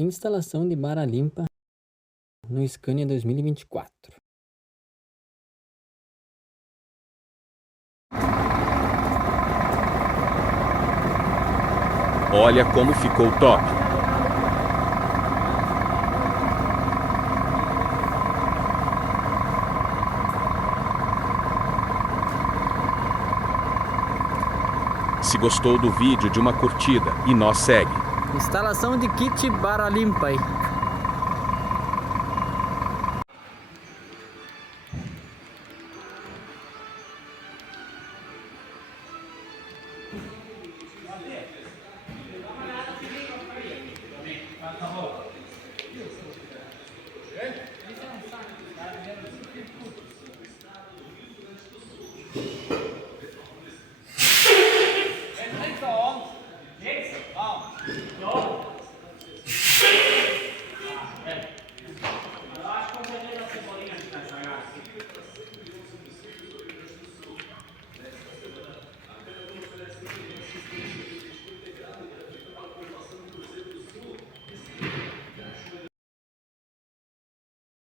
Instalação de barra limpa no Scania 2024. Olha como ficou top. Se gostou do vídeo, de uma curtida e nós segue. Instalação de kit barra limpa aí. Tá bom.